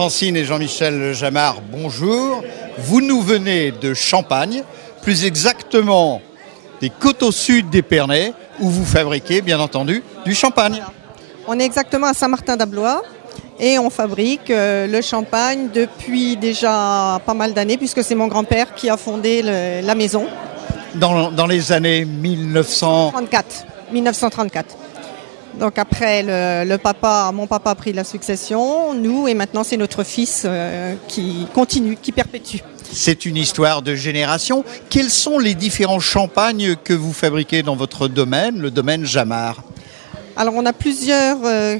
Francine et Jean-Michel Jamard, bonjour. Vous nous venez de Champagne, plus exactement des Coteaux Sud d'Épernay, où vous fabriquez, bien entendu, du champagne. On est exactement à Saint-Martin-d'Ablois et on fabrique le champagne depuis déjà pas mal d'années, puisque c'est mon grand-père qui a fondé la maison. Dans les années 1934. Donc après, mon papa a pris la succession, nous, et maintenant c'est notre fils qui continue, qui perpétue. C'est une histoire de génération. Quels sont les différents champagnes que vous fabriquez dans votre domaine, le domaine Jamard ? Alors on a plusieurs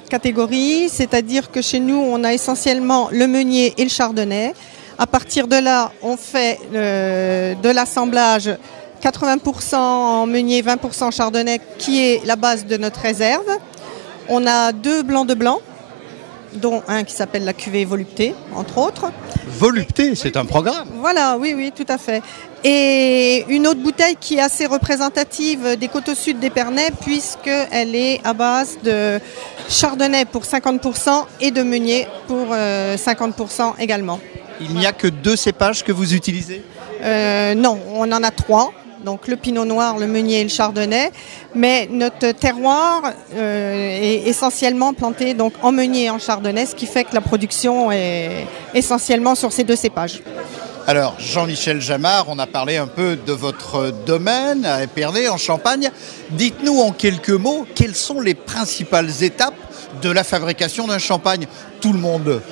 catégories, c'est-à-dire que chez nous, on a essentiellement le meunier et le chardonnay. À partir de là, on fait de l'assemblage 80% en meunier, 20% chardonnay, qui est la base de notre réserve. On a 2 blancs de blanc, dont un qui s'appelle la cuvée Volupté, entre autres. Volupté, c'est un programme. Voilà, oui, tout à fait. Et une autre bouteille qui est assez représentative des Coteaux Sud d'Épernay, puisqu'elle est à base de chardonnay pour 50% et de meunier pour 50% également. Il n'y a que 2 cépages que vous utilisez ? Non, on en a 3. Donc le pinot noir, le meunier et le chardonnay. Mais notre terroir est essentiellement planté donc, en meunier et en chardonnay, ce qui fait que la production est essentiellement sur ces 2 cépages. Alors Jean-Michel Jamard, on a parlé un peu de votre domaine à Épernay, en Champagne. Dites-nous en quelques mots, quelles sont les principales étapes de la fabrication d'un champagne ? Tout le monde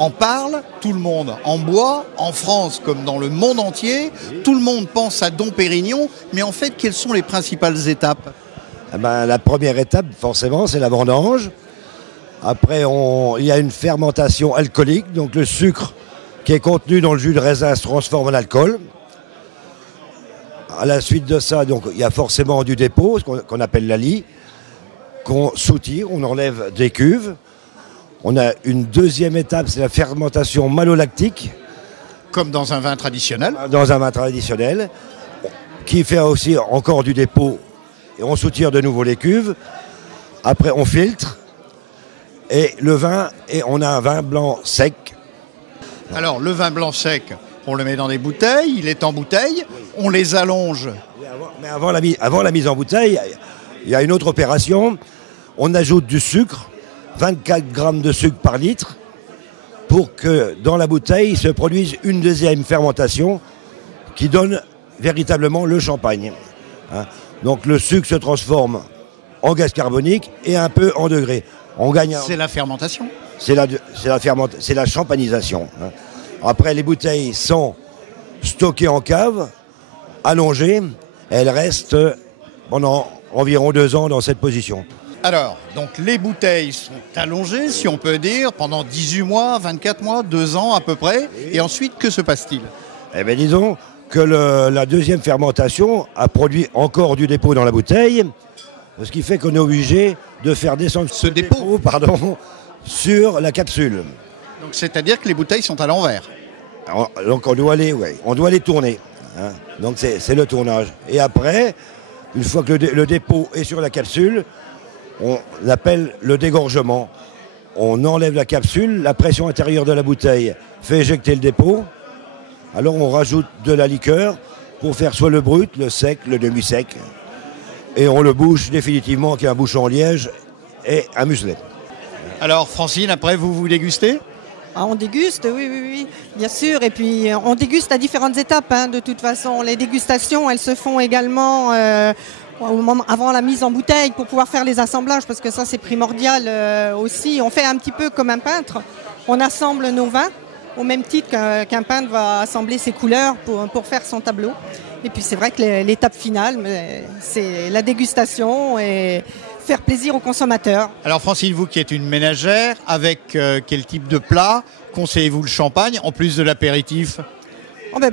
en parle, tout le monde en boit, en France comme dans le monde entier. Tout le monde pense à Dom Pérignon, mais en fait, quelles sont les principales étapes ? La première étape, forcément, c'est la vendange. Après, il y a une fermentation alcoolique, donc le sucre qui est contenu dans le jus de raisin se transforme en alcool. À la suite de ça, donc, il y a forcément du dépôt, qu'on appelle la lie, qu'on soutire, on enlève des cuves. On a une deuxième étape, c'est la fermentation malolactique. Comme dans un vin traditionnel. Dans un vin traditionnel, qui fait aussi encore du dépôt. Et on soutire de nouveau les cuves. Après, on filtre. Et le vin, et on a un vin blanc sec. Alors, le vin blanc sec, on le met dans des bouteilles, il est en bouteille, on les allonge. Mais avant la mise en bouteille, il y a une autre opération. On ajoute du sucre. 24 grammes de sucre par litre pour que dans la bouteille se produise une deuxième fermentation qui donne véritablement le champagne. Donc le sucre se transforme en gaz carbonique et un peu en degrés. C'est la fermentation. C'est la champagnisation. Après, les bouteilles sont stockées en cave, allongées, elles restent pendant environ 2 ans dans cette position. Alors, donc les bouteilles sont allongées, si on peut dire, pendant 18 mois, 24 mois, 2 ans à peu près. Et ensuite, que se passe-t-il ? Eh bien, disons que la deuxième fermentation a produit encore du dépôt dans la bouteille, ce qui fait qu'on est obligé de faire descendre ce dépôt sur la capsule. Donc, c'est-à-dire que les bouteilles sont à l'envers. Donc, on doit les tourner. Donc, c'est le tournage. Et après, une fois que le dépôt est sur la capsule, on l'appelle le dégorgement. On enlève la capsule, la pression intérieure de la bouteille fait éjecter le dépôt. Alors on rajoute de la liqueur pour faire soit le brut, le sec, le demi-sec. Et on le bouche définitivement avec un bouchon en liège et un muselet. Alors Francine, après vous dégustez ? On déguste, oui, bien sûr. Et puis on déguste à différentes étapes. De toute façon, les dégustations, elles se font également avant la mise en bouteille pour pouvoir faire les assemblages, parce que ça c'est primordial aussi. On fait un petit peu comme un peintre. On assemble nos vins au même titre qu'un peintre va assembler ses couleurs pour faire son tableau. Et puis c'est vrai que l'étape finale, c'est la dégustation et faire plaisir aux consommateurs. Alors Francine, vous qui êtes une ménagère, avec quel type de plat conseillez-vous le champagne en plus de l'apéritif ?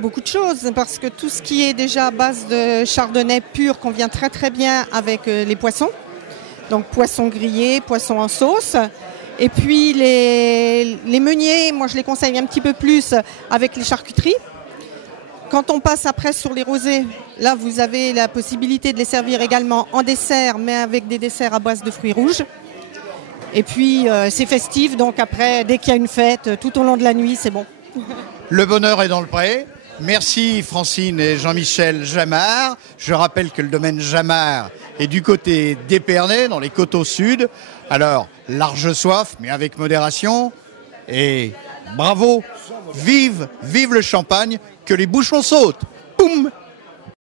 Beaucoup de choses, parce que tout ce qui est déjà à base de chardonnay pur convient très très bien avec les poissons. Donc poissons grillés, poissons en sauce. Et puis les meuniers, moi je les conseille un petit peu plus avec les charcuteries. Quand on passe après sur les rosés, là vous avez la possibilité de les servir également en dessert, mais avec des desserts à base de fruits rouges. Et puis c'est festif, donc après, dès qu'il y a une fête, tout au long de la nuit, c'est bon. Le bonheur est dans le pré. Merci Francine et Jean-Michel Jamard. Je rappelle que le domaine Jamard est du côté d'Épernay, dans les Coteaux Sud. Alors, large soif, mais avec modération. Et bravo, vive le champagne, que les bouchons sautent. Boum!